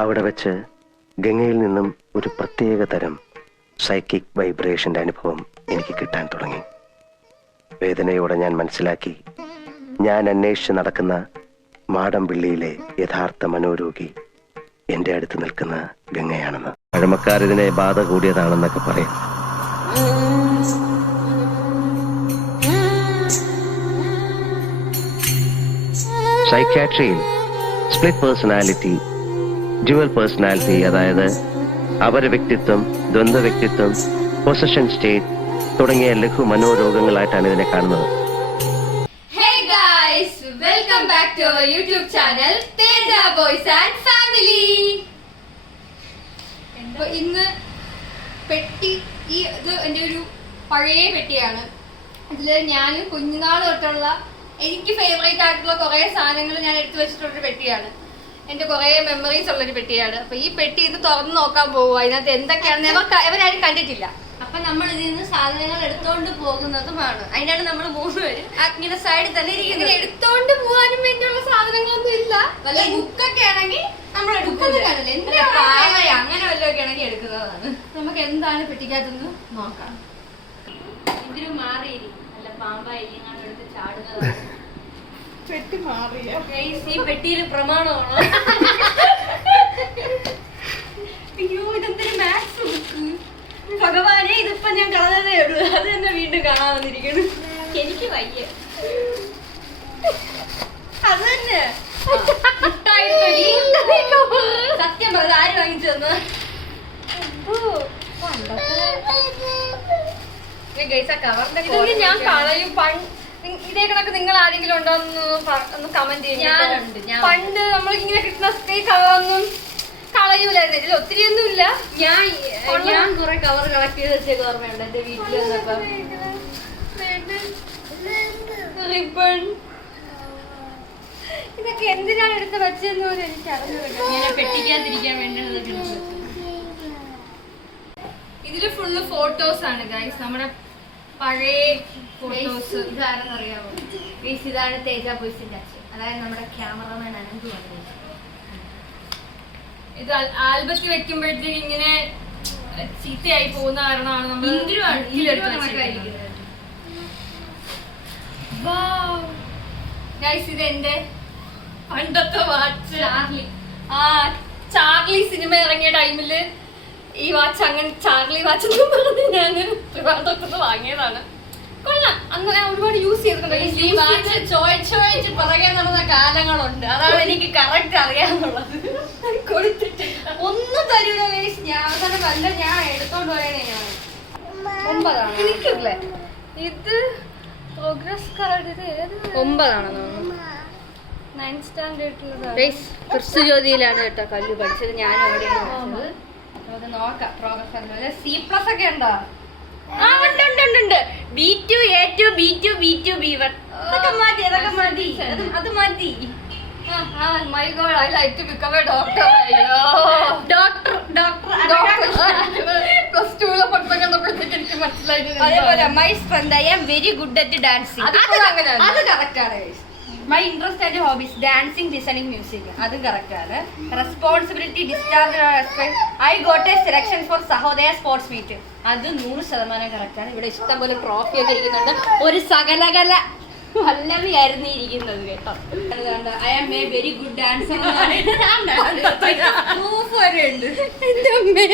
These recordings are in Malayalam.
അവിടെ വെച്ച് ഗംഗയിൽ നിന്നും ഒരു പ്രത്യേക തരം സൈക്കിക് വൈബ്രേഷന്റെ അനുഭവം എനിക്ക് കിട്ടാൻ തുടങ്ങി. വേദനയോടെ ഞാൻ മനസ്സിലാക്കി, ഞാൻ അന്വേഷിച്ച് നടക്കുന്ന മാടമ്പിള്ളിയിലെ യഥാർത്ഥ മനോരോഗി എന്റെ അടുത്ത് നിൽക്കുന്ന ഗംഗയാണെന്ന്. പഴമക്കാർ ഇതിനെ ബാധ കൂടിയതാണെന്നൊക്കെ പറയും. സൈക്യാട്രിയിൽ സ്പ്ലിറ്റ് പേഴ്സണാലിറ്റി, ഡ്യുവൽ പേഴ്സണാലിറ്റി, അതായത് അപരവ്യക്തിത്വം, ദ്വന്ദ്വ വ്യക്തിത്വം, പൊസഷൻ സ്റ്റേറ്റ് തുടങ്ങിയ ലഘു മനോരോഗങ്ങളായിട്ടാണ് ഇതിനെ കാണുന്നത്. Welcome back to our YouTube channel Teja boys and family. ഇന്ന് പെട്ടി, ഇത് എൻ്റെ ഒരു പഴയ പെട്ടിയാണ്. ഇതില് ഞാൻ കുഞ്ഞുനാൾ തൊട്ടുള്ള എനിക്ക് ഫേവറേറ്റ് ആയിട്ടുള്ള കുറെ സാധനങ്ങൾ ഞാൻ എടുത്തു വെച്ചിട്ടുള്ളൊരു പെട്ടിയാണ്. എന്റെ കുറെ മെമ്മറീസ് ഉള്ളൊരു പെട്ടിയാണ്. അപ്പൊ ഈ പെട്ടി ഇത് തുറന്നു നോക്കാൻ പോവുക. അതിനകത്ത് എന്തൊക്കെയാണെന്ന് എവരാരും കണ്ടിട്ടില്ല. അപ്പൊ നമ്മൾ ഇതിൽ നിന്ന് സാധനങ്ങൾ എടുത്തോണ്ട് പോകുന്നതുമാണ്. അതിനാണ് നമ്മൾ 3 പേര് ഇങ്ങനെ സൈഡിൽ തന്നെ ഇരിക്കുന്നത്. എടുത്തോണ്ട് പോകാനും വേണ്ടിയുള്ള സാധനങ്ങളൊന്നും ഇല്ല. വല്ല ബുക്കൊക്കെ ആണെങ്കിൽ നമ്മൾ എടുക്കുന്നത്, അങ്ങനെ വല്ലതൊക്കെ ആണെങ്കിൽ എടുക്കുന്നതാണ്. നമുക്ക് എന്താണ് പെട്ടിക്കകത്തൊന്ന് നോക്കാം. ഇതിന് മാറിയിരിക്കും, അല്ല പാമ്പായിരിക്കും എടുത്ത് ചാടുന്നതാണ്. പെട്ടി മാറിയ ഈ പെട്ടിയിൽ പ്രമാണമാണോ? അയ്യോ, ഇതെന്തൊരു മാത്സ് ബുക്ക്. ഭഗവാനെ, ഇതിപ്പോ ഞാൻ കളഞ്ഞതേ ഉള്ളൂ. അത് തന്നെ വീണ്ടും കാണാൻ വന്നിരിക്കുന്നു. എനിക്ക് വയ്യ. അത് തന്നെ സത്യം പറഞ്ഞത് ആര് വാങ്ങിച്ചു തന്നു? കവറിന്റെ ഞാൻ കളയും. ഇതേ കണക്ക് നിങ്ങൾ ആരെങ്കിലും ഉണ്ടോ ഒന്ന് കമന്റ് ചെയ്യും. പണ്ട് നമ്മളിങ്ങനെ ക്രിസ്മസ് കളറൊന്നും കളയൂലായിരുന്നു. ഇതിൽ ഒത്തിരി ഒന്നും ഇല്ല. ഞാൻ കുറെ കവർ കളക്ട് ചെയ്ത് വെച്ചേക്ക് ഓർമ്മയുണ്ട്. എന്റെ വീട്ടിൽ വന്നപ്പോ റിബൺ, ഇതൊക്കെ എന്തിനാണ് എടുത്ത് വെച്ചതെന്ന് പോലും എനിക്ക് അറിഞ്ഞില്ല. പെട്ടിക്കാതിരിക്കാൻ വേണ്ടി ഇതില് ഫുള്ള് ഫോട്ടോസ് ആണ് ഗൈസ്, നമ്മുടെ പഴയ ഫോട്ടോസ്. ഇതാരെന്നറിയാമോ? ഇതാണ് തേജ ബോയ്സിന്റെ അച്ഛൻ, അതായത് നമ്മുടെ ക്യാമറമാൻ അനന്തു ആണ്. ഇത് ആൽബത്തിൽ വെക്കുമ്പോഴത്തേക്ക് ഇങ്ങനെ ചീത്തയായി പോകുന്ന കാരണമാണ് നമ്മൾ ഇത് എന്റെ പണ്ടത്തെ വാച്ച്. ചാർലി സിനിമ ഇറങ്ങിയ ടൈമില് ഈ വാച്ച്, അങ്ങനെ ചാർലി വാച്ച് എന്ന് പറഞ്ഞ് ഞാൻ ട്രിവാൻഡ്രത്ത് വാങ്ങിയതാണ്. കൊള്ളാം, അങ്ങനെ ഒരുപാട് യൂസ് ചെയ്തിട്ടുണ്ട്. ഈ വാച്ച് ചോദിച്ച് പുറകെ നടന്ന കാലങ്ങളുണ്ട്. അതാണ് എനിക്ക് കറക്റ്റ് അറിയാന്നുള്ളത്. ഒന്നും തരൂല ഗൈസ്. ഞാൻ തന്നെ വല്ല ഞാൻ എടുത്തോണ്ട് പോയേ. ഞാൻ 9 എനിക്കില്ലേ ഇത് പ്രോഗ്രസ് കാർഡ്. ഇത് 9 ആണെന്ന് തോന്നുന്നു. 9th സ്റ്റാൻഡേർഡിലുള്ളതാണ്. ക്രിസ്തുജ്യോതിയിലാണ് കേട്ടോ കല്ലു പഠിച്ചത്. ഞാൻ എവിടെയാണ് നോക്കാം. പ്രോഗ്രസ് C+ ഒക്കെ ഉണ്ടോ? ഉണ്ട്. B2, A2, B2, B2, B1. അതൊക്കെ മതി. അത് മതി. My God, I like to become a doctor. അതേപോലെ my strength, I am very good at dancing. അത് correct ആണ്. My interest and hobbies, dancing, listening music. അതും correct ആണ്. Responsibility, discharge, I got a selection for Sahodaya sports meet. അത് 100% correct ആണ്. ഇവിടെ ഇഷ്ടംപോലെ ട്രോഫി ഒക്കെ ഇരിക്കുന്നുണ്ട്. ഒരു സകലകല വല്ലവി ആയിരുന്നു ഇരിക്കുന്നത് കേട്ടോ. I am a very good dancer. Proof വരെ ഉണ്ട്. എന്റെ അമ്മേ,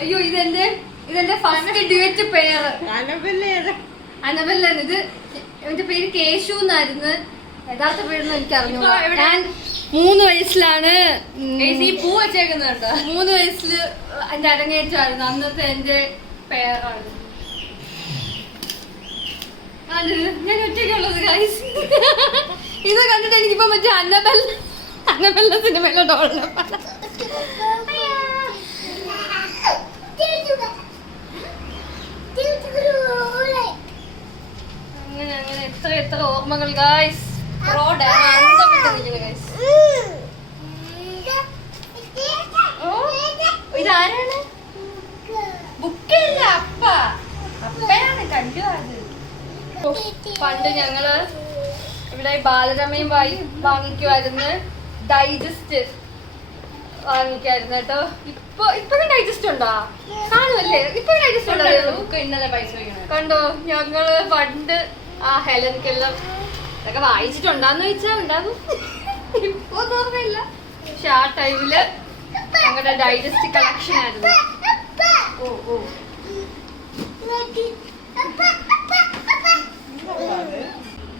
അയ്യോ, ഇതെന്റെ ഫസ്റ്റ് ഡ്യുവറ്റ് പെയർ. അനബെല്ലാണ് ഇത്. എന്റെ പേര് കേശു എന്നായിരുന്നു. യഥാർത്ഥ പേരൊന്നും എനിക്ക് അറിഞ്ഞു. ഞാൻ 3 വയസ്സിലാണ് ഈ പൂ വെച്ചേക്കുന്നുണ്ടോ. 3 വയസ്സില് എന്റെ അരങ്ങേറ്റമായിരുന്നു. അന്നത്തെ എന്റെ പേരാണ്. ഞാൻ ഒറ്റയ്ക്കുള്ളത് ഗൈസ്. ഇത് കണ്ടിട്ട് എനിക്കിപ്പോ മറ്റേ അന്നബെല്ല സിനിമയിലെ ഡോളിനെ അങ്ങനെ എത്ര ഓർമ്മകൾ ഗൈസ്. ഇതാരാണ്? ബുക്കല്ല, അപ്പയാണ് കണ്ടു. അത് പണ്ട് ഞങ്ങള് ഇവിടെ ബാലരമയും വാങ്ങിക്കുമായിരുന്നു, ഡൈജസ്റ്റ് വാങ്ങിക്കായിരുന്നു കേട്ടോ. ഇപ്പോഴും ഡൈജസ്റ്റ് ഉണ്ടോ? കാണുമല്ലേ, ഇപ്പോഴും ഡൈജസ്റ്റ് ഉണ്ടോ? ഇന്നലെ പൈസ കണ്ടോ, ഞങ്ങള് പണ്ട് ആ ഹെലൻക്കെല്ലാം ഇതൊക്കെ വായിച്ചിട്ടുണ്ടാന്ന് ചോദിച്ചാ ഉണ്ടാകും, ഇപ്പൊ തോന്നില്ല. പക്ഷെ ആ ടൈമില് ഞങ്ങളുടെ ഡൈജസ്റ്റ് കളക്ഷൻ ആയിരുന്നു. ഓ ഓ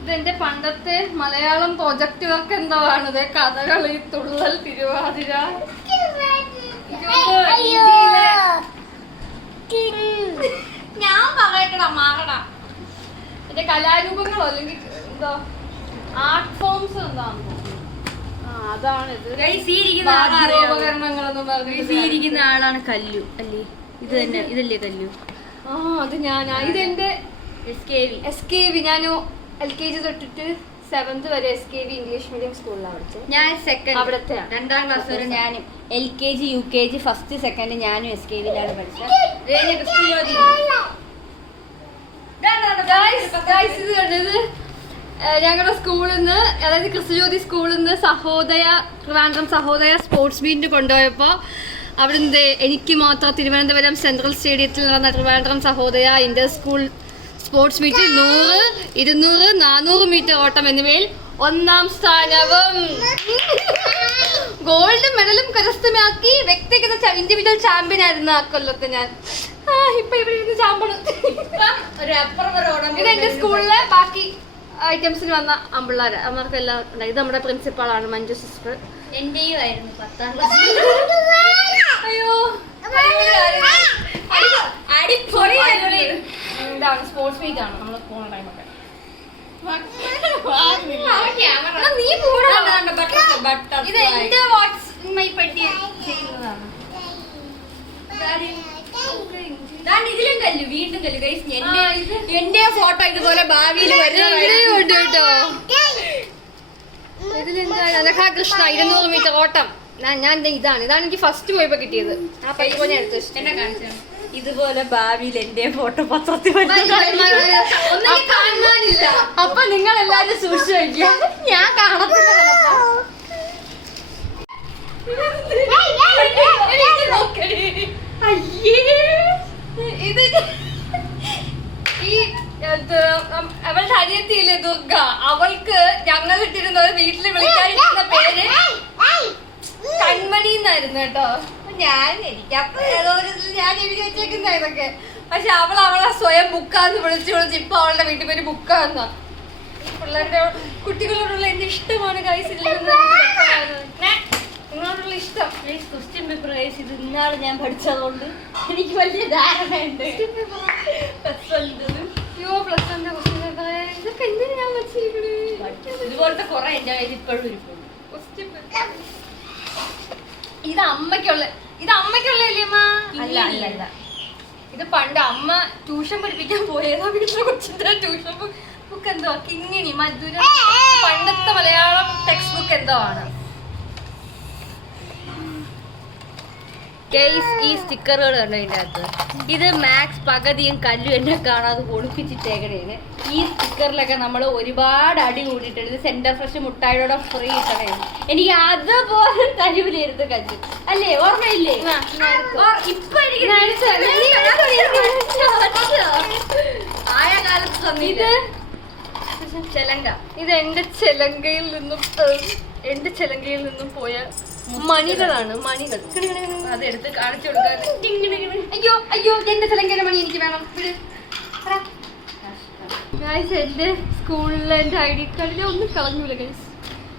ഇതെന്റെ പണ്ടത്തെ മലയാളം പ്രൊജക്ട് വർക്ക് എന്തോ ആണിത്. കഥകളി, തുള്ളൽ, തിരുവാതിര. ഞാൻ പറയട്ടടാ, മാറടാ. എന്റെ കലാരൂപങ്ങളോ അല്ലെങ്കിൽ എന്തോ ആർട്ട് ഫോംസ് എന്താണെന്ന് തോന്നുന്നു. അതാണിത്. ഉപകരണങ്ങളൊന്നും ഇരിക്കുന്ന ആളാണ് കല്ലു അല്ലേ? ഇത് തന്നെ, ഇതല്ലേ കല്ലു? ആ അത് ഞാനാ. ഇതെന്റെ SKV. ഞാൻ LKG തൊട്ടിട്ട് 7th വരെ SKV ഇംഗ്ലീഷ് മീഡിയം സ്കൂളിലാണ് പഠിച്ചത്. ഞാൻ സെക്കൻഡ്, അവിടത്തെ 2ാം ക്ലാസ് വരെ ഞാനും LKG UKG ഫസ്റ്റ് സെക്കൻഡ് ഞാനും SKVയിലാണ് പഠിച്ചത്. ഞങ്ങളുടെ സ്കൂളിൽ നിന്ന്, അതായത് ക്രിസ്തുജ്യോതി സ്കൂളിൽ നിന്ന് ട്രിവാൻഡ്രം സഹോദയ സ്പോർട്സ് മീറ്റ് കൊണ്ടുപോയപ്പോൾ അവിടുന്ന് എനിക്ക് മാത്രം തിരുവനന്തപുരം സെൻട്രൽ സ്റ്റേഡിയത്തിൽ നടന്ന Trivandrum Sahodaya Inter school sports മീറ്റിൽ 100, 200, 400 മീറ്റർ ഓട്ടം എന്നിവയിൽ 1ാം സ്ഥാനവും ഗോൾഡ് മെഡലും കരസ്ഥമാക്കി വ്യക്തിഗത ഇൻഡിവിജ്വൽ ചാമ്പ്യൻ ആയിരുന്നു ആ കൊല്ലത്ത് ഞാൻ. ഇപ്പൊ ഇവിടെ ഇരുന്ന് ചാമ്പണം. ഇത് എന്റെ സ്കൂളിലെ ബാക്കി ഐറ്റംസിന് വന്ന അമ്പിള്ളേര്, അവർക്കെല്ലാം ഉണ്ടായി. ഇത് നമ്മുടെ പ്രിൻസിപ്പാളാണ്, മഞ്ജു സിസ്റ്റർ. എന്റെയും ആയിരുന്നു 10ാം ക്ലാസ്. അയ്യോ ഇതാണ് സ്പോർട്സ് മീറ്റ് ആണ് നമ്മൾ പോകുന്ന ടൈമൊക്കെ. നീ ഇത് എന്റെ വാട്സ്ആപ്പ് പെട്ടി ചെയ്യുന്നതാണ്. ഇതിലും കല്ലു, വീണ്ടും കല്ലു. എന്റെ ഫോട്ടോ ഇതുപോലെ ഭാവിയിൽ വരുന്നുണ്ട് കേട്ടോ. ഇതിലെന്താ കൃഷ്ണ 200 മീറ്റർ ഓട്ടം. ഇതാണ് എനിക്ക് ഫസ്റ്റ് പോയപ്പോ കിട്ടിയത്. ആ പൈസ ഞാൻ എടുത്തു എന്നെ കാണിച്ചു. ഇതുപോലെ ഭാവിയിൽ എന്റെ ഫോട്ടോ പത്രത്തിൽ കാണാനില്ല. അപ്പൊ നിങ്ങൾ എല്ലാരും സൂക്ഷിച്ചു വയ്ക്കുക, ഞാൻ കാണത്തില്ല. ഇത് ഈ അവളുടെ അനിയത്തിയില്ലേ ദുർഗ, അവൾക്ക് ഞങ്ങൾ ഇട്ടിരുന്ന വീട്ടിൽ വിളിക്കാതിരുന്ന പേര് കൺമണി എന്നായിരുന്നു കേട്ടോ. എനിക്കപ്പൊ ഏതോ ഒരു ഞാൻ എഴുതി വെച്ചേക്കുന്ന ഇതൊക്കെ. പക്ഷെ അവളെ സ്വയം ബുക്കാന്ന് വിളിച്ചു ഇപ്പൊ അവളുടെ വീട്ടിൽ പേര് ബുക്കാന്ന. ഈ പിള്ളേരുടെ കുട്ടികളോടുള്ള എന്റെ ഇഷ്ടമാണ് നിങ്ങളോടുള്ള ഇഷ്ടം. ക്വസ്റ്റ്യൻ പേപ്പർ ഇത് ഇന്നാള് ഞാൻ പഠിച്ചതുകൊണ്ട് എനിക്ക് വലിയ ധാരണയുണ്ട്. ഇതൊക്കെ എന്തിനാ ഞാൻ വെച്ചിരിക്കണേ? ഇതുപോലത്തെ കുറെ എന്റെ കയ്യിൽ ഇപ്പോഴും ഇരിപ്പുണ്ട്. ഇത് അമ്മയ്ക്കുള്ളല്ലേ അമ്മ? അല്ല അല്ല അല്ല, ഇത് പണ്ട് അമ്മ ട്യൂഷൻ പഠിപ്പിക്കാൻ പോയതാ. വീട്ടിലെ കൊച്ചിന്റെ ട്യൂഷൻ ബുക്ക് എന്തോ കിങ്ങിണി മധുര, പണ്ടത്തെ മലയാളം ടെക്സ്റ്റ് ബുക്ക് എന്തോ ആണ്. ഈ സ്റ്റിക്കറുകൾ കണ്ടോ ഇതിന്റെ അകത്ത്? ഇത് മാക്സ് പകുതിയും കല്ലു എന്നെ കാണാതെ ഒളിപ്പിച്ചിട്ടേക്കണേന്. ഈ സ്റ്റിക്കറിലൊക്കെ നമ്മൾ ഒരുപാട് അടി കൂടിയിട്ടുണ്ട്. ഇത് സെന്റർ ഫ്രഷ് മുട്ടായിയോടെ ഫ്രീ കിട്ടണേ. എനിക്ക് അതുപോലെ തലൂലായിരുന്നു കല്ലു അല്ലേ? ഓർമ്മയില്ലേ? ഇപ്പൊ എനിക്ക് ആയ കാലത്ത് ഇത് ചെലങ്ക. ഇത് എന്റെ ചെലങ്കയിൽ നിന്നും പോയ മണികളാണ്. മണികൾ അതെടുത്ത് കാണിച്ചു കൊടുക്കാൻ. അയ്യോ അയ്യോ, എന്റെ ചെലങ്കയുടെ മണി എനിക്ക് വേണം. എന്റെ സ്കൂളിലെ എന്റെ ID കാർഡിലെ ഒന്നും കളഞ്ഞൂല ഗൈസ്.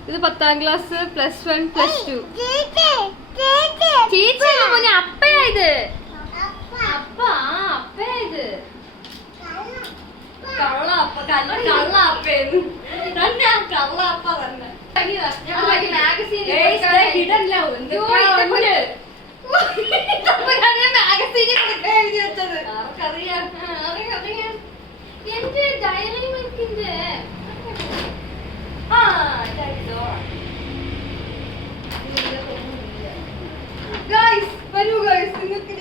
ഇത് 10ാം ക്ലാസ്, +1, +2. ചേച്ചി മോനെ അപ്പയാ ഇത്. അപ്പയാ ഇത്. കള്ളപ്പ തന്നെ. എന്റെ ഡയറി മിൽക്കിന്റെ വരൂ ഗൈസ്, നിങ്ങൾക്ക്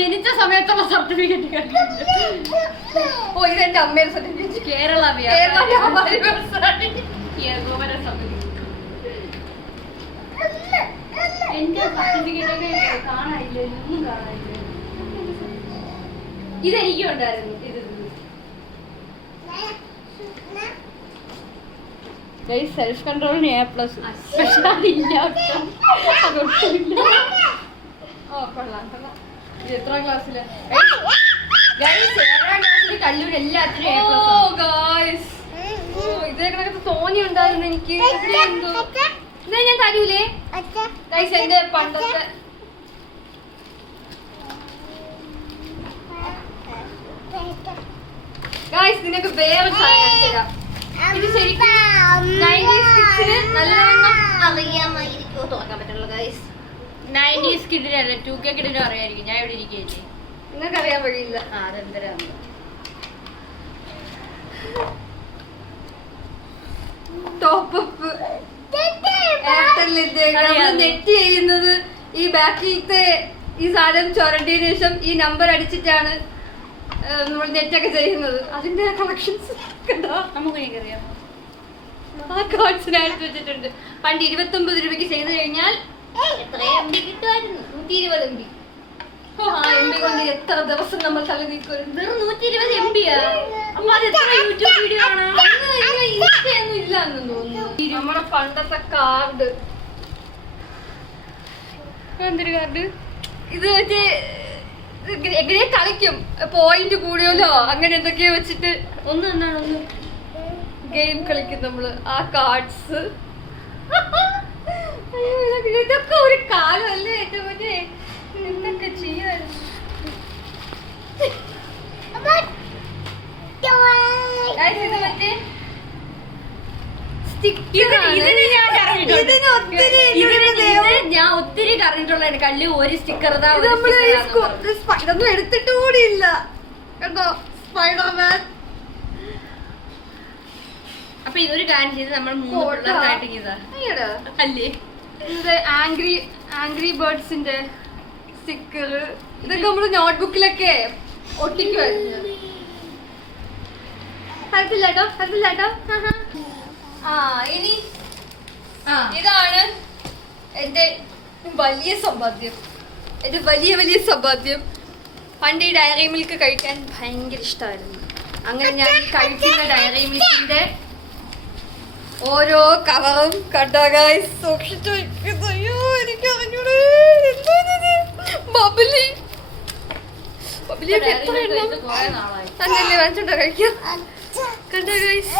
ജനിച്ച സമയത്തുള്ള സർട്ടിഫിക്കറ്റ്. ഓ ഇത് എന്റെ അമ്മയുടെ സർട്ടിഫിക്കറ്റ്. കേരള വ്യാപാരി ഏകോപന സമിതി. എന്റെ സർട്ടിഫിക്കറ്റ് ഒക്കെ കാണാനില്ല, ഒന്നും കാണാനില്ല. ഇതെനിക്കും ഉണ്ടായിരുന്നു. ഇത് സെൽഫ് കൺട്രോളിന് A+. പക്ഷെ അതില്ല, അതൊട്ടുമില്ല. ഓ കൊള്ളാം കൊള്ളാം. ഇത് എത്ര ക്ലാസ്സില്? കല്ലൂർ എല്ലാത്തിനും A+. ഇതിനൊക്കെ തോന്നി ഉണ്ടായിരുന്നു എനിക്ക്. എന്തോ എന്നാ ഞാൻ തരൂലേ ഗൈസ്? എന്റെ പണ്ടത്തെ ഗൈസ് നിനക്ക് വേറെ സാധനം കാണിച്ചു തരാം. ഇത് ശരിക്കും 90s കിഡ്സിന് നല്ലവണ്ണം അറിയാമായിരിക്കും. തുറക്കാൻ പറ്റുള്ളൂ ഗൈസ്. 90s കിഡിനല്ല, 2K കിഡിനും അറിയായിരിക്കും. ഞാൻ ഇവിടെ ഇരിക്കുകയല്ലേ, നിങ്ങൾക്ക് അറിയാൻ വഴിയില്ല. അതെന്തരാണ് ടോപ്പ് അപ്പ് എയർടെല്ലിന്റെ നെറ്റ് ചെയ്യുന്നത് ഈ ബാക്കിലത്തെ ഈ സാധനം ചുരണ്ടിയതിനു ശേഷം ഈ നമ്പർ അടിച്ചിട്ടാണ് നമ്മൾ നെറ്റൊക്കെ ചെയ്യുന്നത്. അതിന്റെ കളക്ഷൻസ് നമുക്ക് അറിയാം. ആ കാർഡ്സിനകത്ത് വെച്ചിട്ടുണ്ട്. പണ്ട് 29 രൂപയ്ക്ക് ചെയ്ത് കഴിഞ്ഞാൽ എത്ര MB കിട്ടുമായിരുന്നു? 120 MB. ആ MB കൊണ്ട് എത്ര ദിവസം നമ്മൾ തല നീക്കും. വെറും 120 MB യാ? അപ്പൊ അത് എത്ര യൂട്യൂബ് വീഡിയോ ആണ്? ഇതൊന്നും ഇല്ല എന്ന് തോന്നുന്നു. നമ്മുടെ പണ്ടത്തെ കാർഡ്. എന്തൊരു കാർഡ്? ഇത് മറ്റേ എങ്ങനെ കളിക്കും, പോയിന്റ് കൂടിയല്ലോ അങ്ങനെ എന്തൊക്കെയോ വെച്ചിട്ട് ഒന്ന് ഗെയിം കളിക്കും നമ്മള്. ആ കാർഡ്സ് ഇതൊക്കെ ഒരു കാലമല്ലേ ഏറ്റവും മറ്റേ എന്തൊക്കെ ചെയ്യായിരുന്നു. ഇത് മറ്റേ ഞാൻ ഒത്തിരി കറിഞ്ഞിട്ടുള്ളതാണ്. കല്ല് ഒരു സ്റ്റിക്കർ ഇതൊന്നും എടുത്തിട്ട് കൂടിയില്ല കേട്ടോ. സ്പൈഡർമാൻ. അപ്പൊ ഇതൊരു കാര്യം ചെയ്ത് നമ്മൾ 3 പിള്ളേർക്കായിട്ട് ചെയ്താ അല്ലേ? ഇത് ആംഗ്രി ബേർഡ്സിന്റെ സ്റ്റിക്കർ. ഇതൊക്കെ നമ്മള് നോട്ട്ബുക്കിലൊക്കെ ഒട്ടിക്കുമായിരുന്നു. അടുത്തില്ലാട്ടോ. ഇനി ഇതാണ് എന്റെ വലിയ സമ്പാദ്യം. പണ്ട് ഈ ഡയറി മിൽക്ക് കഴിക്കാൻ ഭയങ്കര ഇഷ്ടമായിരുന്നു. അങ്ങനെ ഞാൻ കഴിക്കുന്ന ഡയറി മിൽക്കിന്റെ ഓരോ കവറും കണ്ടോ ഗൈസ് സൂക്ഷിച്ചു വെക്കുന്നു. അയ്യോ എനിക്ക് അറിഞ്ഞൂടെ ബബിലി തന്നല്ലേ വാങ്ങിച്ചോണ്ടോ കഴിക്കാം. കണ്ടോ ഗൈസ്?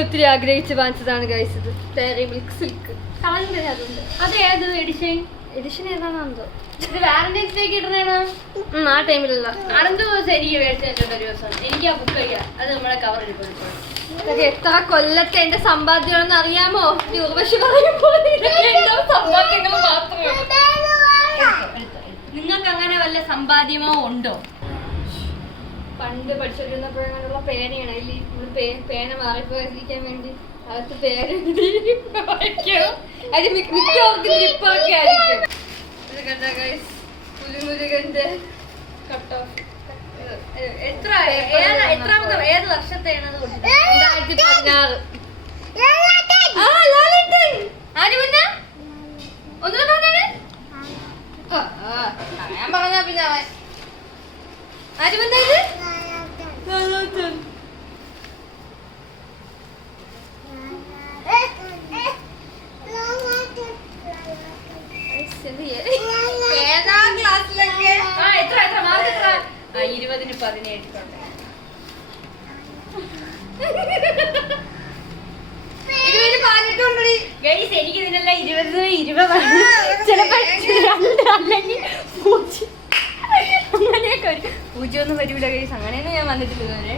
ഒത്തിരി ആഗ്രഹിച്ച് വാങ്ങിച്ചതാണ് ഗൈസ് ഇത്. ഡയറി മിൽക്ക് സിൽക്ക് കളറിന്റെ അതുണ്ട്. അത് ഏത് എഡിഷൻ ഏതാണെന്തോ. ഇത് വാലന്റൈൻസ് ഡേക്ക് ഇടുന്നതാണ്. ആ ടൈമിലുള്ള അനന്ത് ശരി മേടിച്ചിട്ടുണ്ട് ഒരു ദിവസം. എനിക്ക് ആ ബുക്ക് കഴിക്കാം. അത് നമ്മളെ കവർ എടുക്കും. ഇതൊക്കെ എത്ര കൊല്ലത്തെ എന്റെ സമ്പാദ്യമാണെന്ന് അറിയാമോ? ഉർവശി പറയുമ്പോൾ സമ്പാദ്യങ്ങൾ മാത്രമേ നിങ്ങൾക്ക് അങ്ങനെ വല്ല സമ്പാദ്യമോ ഉണ്ടോ? പണ്ട് പഠിച്ചോണ്ടിരുന്നപ്പോഴങ്ങനെയുള്ള പേനയാണ്. അതിൽ പേന മാറിപ്പോയിരിക്കാൻ വേണ്ടി അകത്ത് പേരെഴുതി വായിക്കും. അത് മിക്കവർക്കും ജിപ്പൊക്കെ ആയിരിക്കും. ഇത് കണ്ട ഗൈസ് പുലിമുരുകന്റെ കട്ട് ഓഫ്. ഏത് വർഷത്തെയാണ്? 2016. ആര് പിന്നെ ഒന്നും പറഞ്ഞാണ് ഞാൻ പറഞ്ഞ പിന്നെ അവൻ ആര് വന്നത്? ഏതാം ക്ലാസ്സിലൊക്കെ 20-ന് 17 ഗൈസ് എനിക്ക് ഇതിനെല്ലാം 20 ചിലപ്പോ 2 അല്ലെങ്കിൽ 0 അങ്ങനെയൊക്കെ വരും. 0 ഒന്നും വരൂല ഗൈസ്. അങ്ങനെയൊന്നും ഞാൻ വന്നിട്ടില്ല ഇതുവരെ.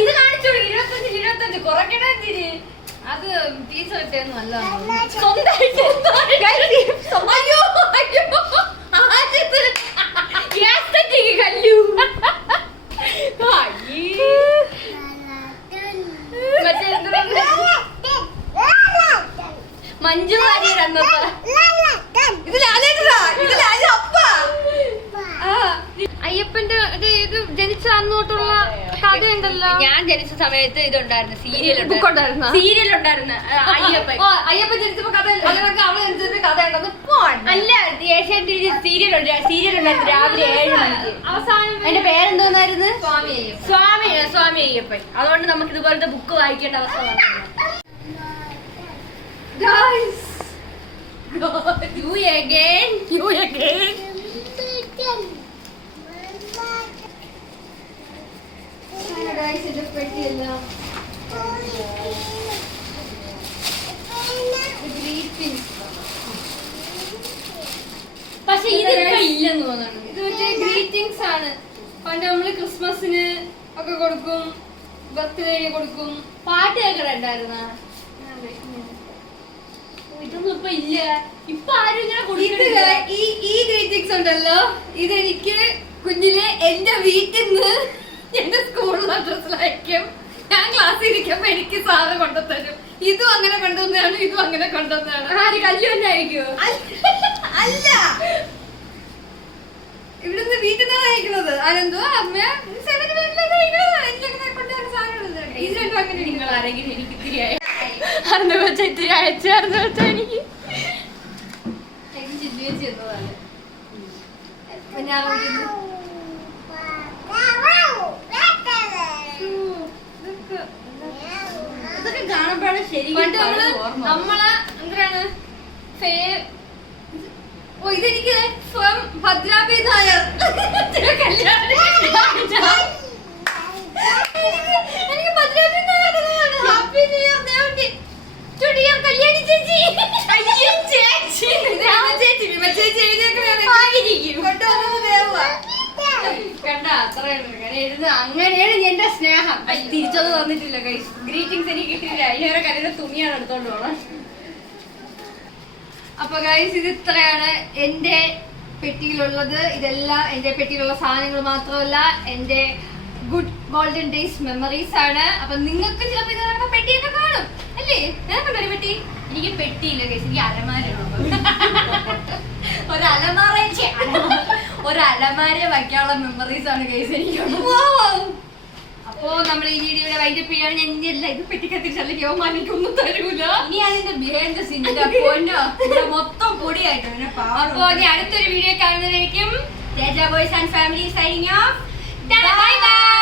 ഇത് കാണിച്ചോളൂ. 25 കുറയ്ക്കണം എന്തിന്? അത് ടീച്ചർ ഇട്ടേന്ന് നല്ലതാണ്. സ്വന്തമായിട്ട് കല്ലു ജനിച്ച അന്ന് തൊട്ടുള്ള കഥയുണ്ടല്ലോ. ഞാൻ ജനിച്ച സമയത്ത് ഇതുണ്ടായിരുന്നു, സീരിയൽ ബുക്ക് ഉണ്ടായിരുന്ന സീരിയൽ ഉണ്ടായിരുന്നു അയ്യപ്പൻ. അയ്യപ്പൻ ജനിച്ചപ്പോ കഥ അവള് ജനിച്ചതിന്റെ കഥ ഉണ്ടെന്ന് അല്ല, ഏഷ്യാനെറ്റ് സീരിയൽ ഉണ്ടായിരുന്നു രാവിലെ 7 മണിക്ക്. അവസാനം എന്റെ പേരെന്തോന്നായിരുന്നു? സ്വാമി സ്വാമി അയ്യപ്പൻ. അതുകൊണ്ട് നമുക്ക് ഇതുപോലത്തെ ബുക്ക് വായിക്കേണ്ട അവസ്ഥ വന്നു. Guys, You again. guys, എന്റെ പെട്ടിയെല്ലാം greetings. പക്ഷെ ഇതിപ്പോ ഇല്ലെന്ന് തോന്നുന്നു. ഇത് മറ്റേ ഗ്രീറ്റിംഗ്സ് ആണ്. പണ്ട് നമ്മള് ക്രിസ്മസിന് ഒക്കെ കൊടുക്കും, ബർത്ത്ഡേന് കൊടുക്കും. പാട്ട് കേൾക്കണ്ടായിരുന്ന ഇതൊന്നും ഇപ്പൊ ഇല്ല. ഇപ്പൊ ആരും ഇങ്ങനെ കൊടുക്കുന്നില്ല. ഈ ഗ്രീറ്റിംഗ്സ് ഉണ്ടല്ലോ, ഇതെനിക്ക് കുഞ്ഞിലെ എന്റെ വീട്ടിൽ നിന്ന് എന്റെ സ്കൂളിലെ ഡ്രസ്സിലയക്കും. ഞാൻ ക്ലാസ്സിൽ ഇരിക്കുമ്പോ എനിക്ക് സാറ് കൊണ്ടുതരും. ഇതും അങ്ങനെ കൊണ്ടുവന്നതാണ്, ഇതും അങ്ങനെ കൊണ്ടുവന്നതാണ്. ആര് കല്യാണമായിരിക്കോ? അല്ല, ഇവിടുന്ന് വീട്ടിൽ നിന്നാണ് അയക്കുന്നത്. അതെന്തോ അമ്മ ഇത് രണ്ടും അങ്ങനെ നിങ്ങൾ ആരെങ്കിലും എനിക്ക് ഇത്തിരി അറിഞ്ഞ വെച്ച ഇത്തിരി അയച്ചായിരുന്നു വെച്ചാ എനിക്ക് ചിന്തിച്ച് ചെന്നതാണ്. ഞാൻ ഇതൊക്കെ കാണുമ്പോഴാണ് പണ്ട് ശരിക്കും നമ്മള് എന്താണ് ഇതെനിക്ക് ഫ്രം ഭദ്രാപി നായർ എനിക്ക് Bhadrapi Nair happy new year ദേവണ്ടി ടു ഡിയർ കല്യാണി ചേച്ചി. ചേച്ചി എഴുതിയേക്കണേ കൊണ്ടുവന്നത് ദേവുവാ. കണ്ട അത്രയാണ് അങ്ങനെയാണ് എന്റെ സ്നേഹം. തിരിച്ചത് തന്നിട്ടില്ല ഗൈസ്. ഗ്രീറ്റിംഗ്സ് എനിക്ക് കിട്ടിയില്ല. അതിനേറെ കരുത തുണിയാണ് എടുത്തോണ്ട് പോണം. അപ്പൊ ഗൈസ്, ഇത് ഇത്രയാണ് എന്റെ പെട്ടിയിലുള്ളത്. ഇതെല്ലാം എന്റെ പെട്ടിയിലുള്ള സാധനങ്ങൾ മാത്രമല്ല, എന്റെ ഗുഡ് ഗോൾഡൻ ഡേയ്സ് മെമ്മറീസ് ആണ്. അപ്പൊ നിങ്ങൾക്ക് ചിലപ്പോ ഇത് പെട്ടിയൊക്കെ കാണും അല്ലേ? നിനക്കുണ്ടോ ഒരു പെട്ടി? എനിക്ക് പെട്ടിയില്ല ഗൈസ്, എനിക്ക് അലമാരയുള്ളൂ. ഒരു അലമാര വയ്ക്കാനുള്ള മെമ്മറീസ് ആണ് ഗൈസ് എനിക്കുള്ളത്. അപ്പോ നമ്മൾ ഈ വീഡിയോയുടെ വൈൻഡപ്പ് ചെയ്യാണ്. ഞാൻ ഇനി എല്ലാം ഇത് പെട്ടിക്കത്തിരിച്ചല്ലെങ്കിൽ യോമാനിക്കൊന്നും തരൂല. ഇനി അതിന്റെ ബിഹൈൻഡ് സീനിന്റെ പൊന്നോ മൊത്തം പൊടിയായിട്ടാണ്. അപ്പോ ഇനി അടുത്തൊരു വീഡിയോ കാണുന്നതായിരിക്കും. Teja boys and family signing off. Bye by.